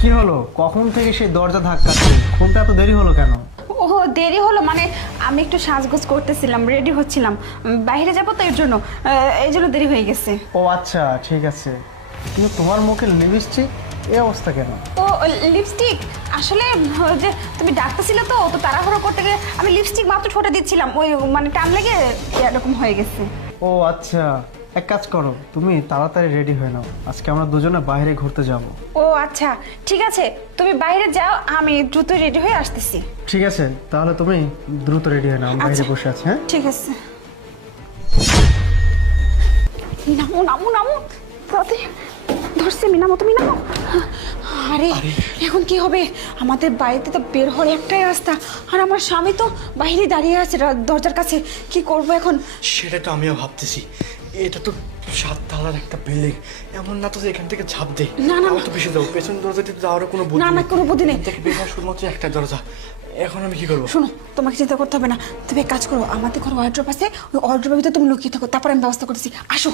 কি হলো? কখন থেকে সেই দরজা ধাক্কাচ্ছে? ফোনটা এত দেরি হলো কেন? ও দেরি হলো মানে আমি একটু সাজগোজ করতেছিলাম, রেডি হচ্ছিলাম, বাইরে যাবো তো এর জন্য, এই জন্য দেরি হয়ে গেছে। ও আচ্ছা, ঠিক আছে। কিন্তু তোমার মুখে লিপস্টিক, এই অবস্থা কেন? ও লিপস্টিক আসলে ওই যে তুমি ডাকতেছিলে তো তো তাড়াহুড়ো করতে গিয়ে আমি লিপস্টিক মাত্র ঠোঁটে দিচ্ছিলাম, ওই মানে টান লেগে এরকম হয়ে গেছে। ও আচ্ছা, এক কাজ করো, তুমি তাড়াতাড়ি রেডি হয়ে নাও, আজকে আমরা দুজনে বাইরে ঘুরতে যাব। ও আচ্ছা ঠিক আছে, তুমি বাইরে যাও, আমি দ্রুত রেডি হয়ে আসতেছি। ঠিক আছে, তাহলে তুমি দ্রুত রেডি হয়ে নাও, আমি বাইরে আচ্ছা। বসে আছি। হ্যাঁ ঠিক আছে, নামো নামো নামো, তাতে ধরছে, নামো তুমি নামো। আরে এখন কি হবে? আমাদের বাড়িতে তো বের হওয়ার একটাই রাস্তা, আর আমার স্বামী তো বাইরে দাঁড়িয়ে আছে দরজার কাছে, কি করব এখন? সেটা তো আমিও ভাবতেছি। এটা তো 7 তলার একটা বিল্ডিং, এমন না তো যে এখান থেকে ঝাঁপ দে। না, না, আমি তো বেশি যাবো, পেছন দরজাতে তো যাওয়ার কোনো বুদ্ধি না, না, কোনো বুদ্ধি নেই। এখান থেকে বের হওয়ার শুধুমাত্র একটা দরজা। এখন আমি কি করবো? শোনো, তোমাকে চিন্তা করতে হবে না, তুমি এক কাজ করো, আমাদের ঘরে ওয়ার্ড্রোব আছে, ওই ওয়ার্ড্রোবের ভিতরে তুমি লুকিয়ে থাকো, তারপর আমি ব্যবস্থা করতেছি, আসো।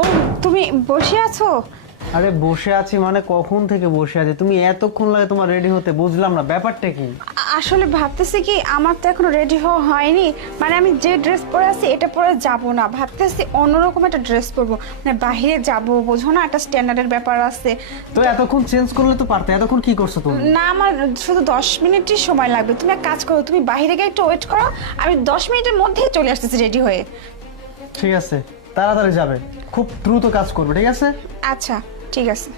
ও তুমি বসে আছো? আরে বসে আছি মানে কখন থেকে বসে আছি? তুমি এতক্ষণ লাগে তোমার রেডি হতে, বুঝলাম না ব্যাপারটা কি। আসলে ভাবতেছি কি, আমার তো এখনো রেডি হওয়া হয়নি, মানে আমি যে ড্রেস পরে আছি এটা পরে যাব না, ভাবতেছি অন্যরকম একটা ড্রেস পরবো, মানে বাইরে যাব, বোঝো না, একটা স্ট্যান্ডার্ডের ব্যাপার আছে। তো এতক্ষণ চেঞ্জ করলে তো পারতে, এতক্ষণ কি করছো তুমি? না, আমার শুধু 10 মিনিটই সময় লাগবে, তুমি এক কাজ করো, তুমি বাইরে গিয়ে একটু ওয়েট করো, আমি 10 মিনিটের মধ্যেই চলে আসতেছি রেডি হয়ে। ঠিক আছে, তাড়াতাড়ি যাবে, খুব দ্রুত কাজ করবে, ঠিক আছে? আচ্ছা ঠিক আছে,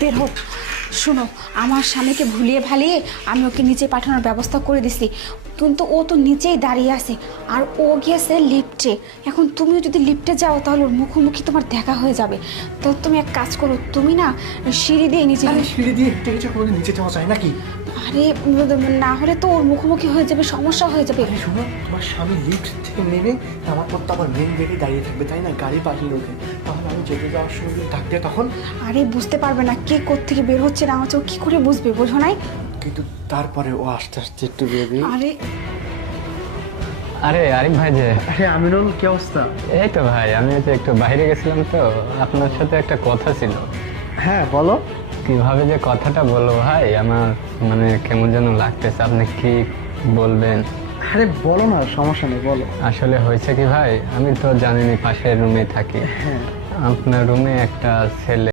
বের হোক। শোনো, আমার স্বামীকে ভুলিয়ে ভালিয়ে আমি ওকে নিচে পাঠানোর ব্যবস্থা করে দিছি, কিন্তু ও তো নিচেই দাঁড়িয়ে আছে, আর ও গিয়েছে লিফটে। এখন তুমিও যদি লিফটে যাও তাহলে ওর মুখোমুখি তোমার দেখা হয়ে যাবে, তো তুমি এক কাজ করো, তুমি না সিঁড়ি দিয়ে নিচে। আরে সিঁড়ি দিয়ে হেঁটে গেছে, কোনোদিন নিচে যাওয়া যায় নাকি? আরে না হলে তো ওর মুখোমুখি হয়ে যাবে, সমস্যা হয়ে যাবে। আরে শোনো, তোমার স্বামী লিফট থেকে নেমে আমার পর তো আবার মেন গেটে দাঁড়িয়ে থাকবে, তাই না? গাড়ি পাঠিয়ে রোখে, তাহলে আমি যেতে যাওয়ার সময় যদি ডাকতে তখন? আরে বুঝতে পারবে না কে কোত্থেকে বের হচ্ছে না হচ্ছে, ও কি করে বুঝবে, বোঝো নাই? কিন্তু তারপরে ও আস্তে আস্তে একটু বেবি। আরে আরে আরিফ ভাই যে, আরে আমিনুল, কি অবস্থা? এই তো ভাই, আমি তো একটু বাইরে গেছিলাম, তো আপনার সাথে একটা কথা ছিল। হ্যাঁ বলো। কিভাবে যে কথাটা বলবো ভাই, আমার মানে কেমন যেন লাগতেছে, আপনি কি বলবেন? আরে বলো না, সমস্যা নেই, বলো। আসলে হয়েছে কি ভাই, আমি তো জানেনই পাশের রুমে থাকি, হ্যাঁ। আপনার রুমে একটা ছেলে